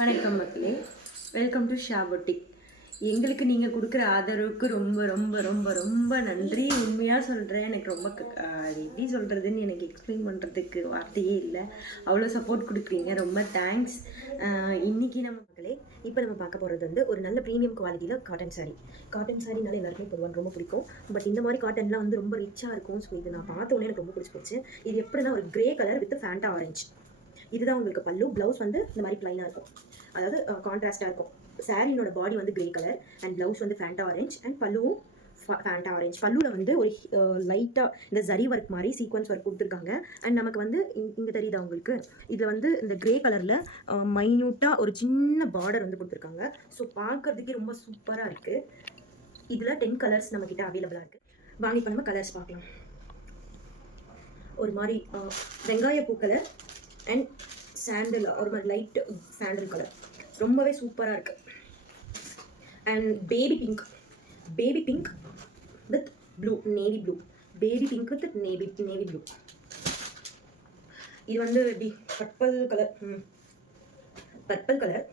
வணக்கம் மக்களே, welcome to Shah boutique. எங்களுக்கு நீங்கள் கொடுக்குற ஆதரவுக்கு ரொம்ப ரொம்ப ரொம்ப ரொம்ப நன்றி. உண்மையாக சொல்கிறேன், எனக்கு ரொம்ப அது எப்படி சொல்கிறதுன்னு எனக்கு எக்ஸ்பிளைன் பண்ணுறதுக்கு வார்த்தையே இல்லை. அவ்வளோ சப்போர்ட் கொடுக்குறீங்க, ரொம்ப தேங்க்ஸ். இன்றைக்கி நம்ம மக்களே இப்போ நம்ம பார்க்க போகிறது வந்து ஒரு நல்ல ப்ரீமியம் குவாலிட்டியில் காட்டன் சாரினால எல்லாருக்குமே பொதுவாக ரொம்ப பிடிக்கும். பட் இந்த மாதிரி காட்டன்லாம் வந்து ரொம்ப ரிச்சாக இருக்கும். ஸோ இது நான் பார்த்த உடனே எனக்கு ரொம்ப பிடிச்சி. இது எப்படின்னா ஒரு grey colour with Fanta orange. இதுதான் உங்களுக்கு பல்லு. ப்ளவுஸ் வந்து இந்த மாதிரி ப்ளைனாக இருக்கும், அதாவது கான்ட்ராஸ்டாக இருக்கும். சாரியோட பாடி வந்து கிரே கலர் அண்ட் ப்ளவுஸ் வந்து ஃபேண்டா ஆரஞ்ச் அண்ட் பல்லுவும் ஃபேண்டா ஆரஞ்ச். பல்லுவில் வந்து ஒரு லைட்டாக இந்த ஜரி ஒர்க் மாதிரி சீக்வன்ஸ் ஒர்க் கொடுத்துருக்காங்க. அண்ட் நமக்கு வந்து இங்கே தெரியுதா உங்களுக்கு, இதில் வந்து இந்த கிரே கலரில் மைன்யூட்டாக ஒரு சின்ன பார்டர் வந்து கொடுத்துருக்காங்க. ஸோ பார்க்கறதுக்கே ரொம்ப சூப்பராக இருக்குது. இதில் 10 கலர்ஸ் நம்மக்கிட்ட அவைலபிளாக இருக்குது. வாங்கி இப்போ நம்ம கலர்ஸ் பார்க்கலாம். ஒரு மாதிரி வெங்காய பூ கலர் அண்ட் சாண்டில், ஒரு மாதிரி லைட் சாண்டில் கலர், ரொம்பவே சூப்பராக இருக்குது. And baby pink with blue, navy blue. Baby pink with navy blue. இது வந்து எப்படி பர்பிள் கலர்.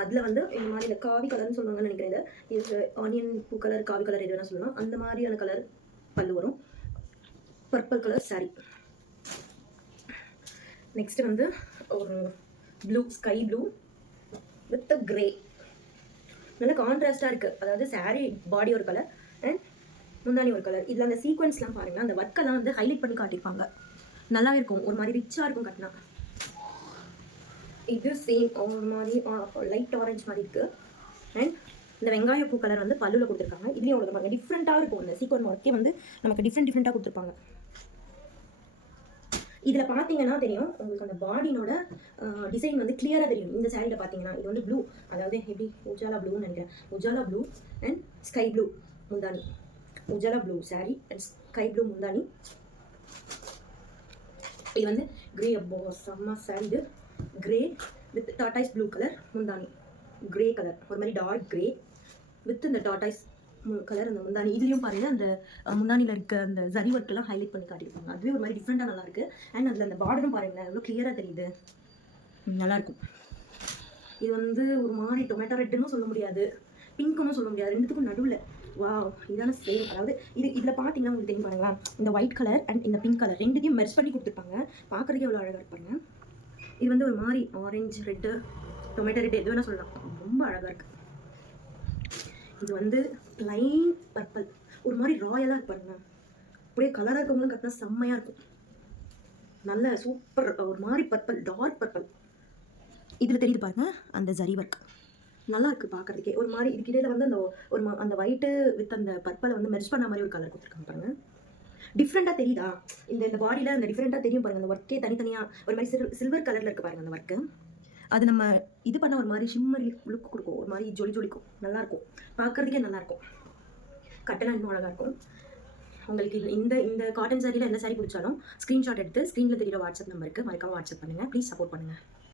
அதில் வந்து இந்த மாதிரி இந்த காவி கலர்னு சொல்லுவாங்கன்னு நினைக்கிறேன். இது ஆனியன் பூ கலர், காவி கலர் எது வேணால் சொல்லலாம். அந்த மாதிரியான கலர் பல்லு வரும். Purple colour sorry. நெக்ஸ்ட் வந்து ஒரு blue, sky blue with grey. நல்ல கான்ட்ராஸ்டாக இருக்குது. அதாவது சாரீ பாடி ஒரு கலர் அண்ட் முந்தானி ஒரு கலர். இதில் அந்த சீக்வன்ஸ்லாம் பாருங்கள், அந்த ஒர்க்கெல்லாம் வந்து ஹைலைட் பண்ணி காட்டியிருப்பாங்க. நல்லாவே இருக்கும், ஒரு மாதிரி ரிச்சாக இருக்கும் கட்டினா. இது சேம் ஒரு மாதிரி லைட் ஆரஞ்ச் மாதிரி இருக்குது. அண்ட் இந்த வெங்காய பூ கலர் வந்து பல்லுவில் கொடுத்துருக்காங்க. இதுலேயும் ஒரு பாருங்கள் டிஃப்ரெண்ட்டாக இருக்கும். அந்த சீக்வன் ஒர்க்கே வந்து நமக்கு டிஃப்ரெண்ட்டாக கொடுத்துருப்பாங்க. இதில் பார்த்தீங்கன்னா தெரியும் உங்களுக்கு, அந்த பாடினோட டிசைன் வந்து கிளியராக தெரியும். இந்த சாரியில் பார்த்தீங்கன்னா இது வந்து ப்ளூ, அதாவது எப்படி உஜாலா ப்ளூன்னு நினைக்கிறேன். Ujala blue and sky blue முந்தானி. Ujala blue sari and sky blue முந்தானி. இது வந்து கிரே, அப்போ செம்ம சாரி. இது grey with tortoise blue colour முந்தானி. கிரே கலர், ஒரு மாதிரி டார்க் கிரே வித் இந்த டாட்டாய்ஸ் கலர் அந்த முந்தானி. இதுலேயும் பாருங்கள், அந்த முந்தானியில் இருக்க அந்த ஜரி ஒர்க்கெல்லாம் ஹைலைட் பண்ணி காட்டியிருப்பாங்க. அதுவே ஒரு மாதிரி டிஃப்ரெண்ட்டாக நல்லாயிருக்கு. அண்ட் அதில் அந்த பார்டரும் பாருங்களேன், எவ்வளோ கிளியராக தெரியுது, நல்லாயிருக்கும். இது வந்து ஒரு மாதிரி டொமேட்டோ ரெட்டுன்னு சொல்ல முடியாது, பிங்க்குன்னு சொல்ல முடியாது, ரெண்டுத்துக்கும் நடுவில். வா, இதான சேம். அதாவது இதில் பார்த்தீங்கன்னா உங்களுக்கு தெரியும் பாருங்களா, இந்த ஒயிட் கலர் அண்ட் இந்த பிங்க் கலர் ரெண்டுத்தையும் மெர்ஜ் பண்ணி கொடுத்துருப்பாங்க. பார்க்குறதுக்கே எவ்வளோ அழகாக இருப்பாங்க. இது வந்து ஒரு மாதிரி ஆரஞ்சு ரெட்டு, டொமேட்டோ ரெட்டு எது வேணால் சொல்லலாம், ரொம்ப அழகாக இருக்குது. இது வந்து லைன் பர்பிள், ஒரு மாதிரி ராயலாக இருப்பாருங்க. அப்படியே கலராக இருக்கவங்களும் கட்டினா செம்மையாக இருக்கும். நல்ல சூப்பர், ஒரு மாதிரி பர்பிள், டார்க் பர்பிள். இதில் தெரியுது பாருங்க அந்த ஜரி ஒர்க், நல்லா இருக்குது பார்க்குறதுக்கே. ஒரு மாதிரி இதுக்கு இடையில வந்து அந்த ஒரு அந்த ஒயிட்டு வித் அந்த பர்பிளை வந்து மெர்ஜ் பண்ண மாதிரி ஒரு கலர் கொடுத்துருக்காங்க பாருங்க. டிஃப்ரெண்ட்டாக தெரியுதா இந்த பாடியில், அந்த டிஃப்ரெண்ட்டாக தெரியும் பாருங்கள். அந்த ஒர்க்கே தனித்தனியாக ஒரு மாதிரி சில்வர் கலரில் இருக்குது பாருங்கள் அந்த ஒர்க்கு. அது நம்ம இது பண்ண ஒரு மாதிரி ஷிம்மரி லுக் கொடுக்கும், ஒரு மாதிரி ஜொலிக்கும், நல்லாயிருக்கும் பார்க்குறதுக்கே நல்லாயிருக்கும். கட்டெல்லாம் இன்னும் அழகாக இருக்கும். உங்களுக்கு இந்த காட்டன் சாரியில் எந்த சாரி பிடிச்சாலும் ஸ்க்ரீன்ஷாட் எடுத்து ஸ்க்ரீனில் தெரியுற வாட்ஸ்அப் நம்பருக்கு மறக்காம வாட்ஸ்அப் பண்ணுங்கள். ப்ளீஸ் சப்போர்ட் பண்ணுங்கள்.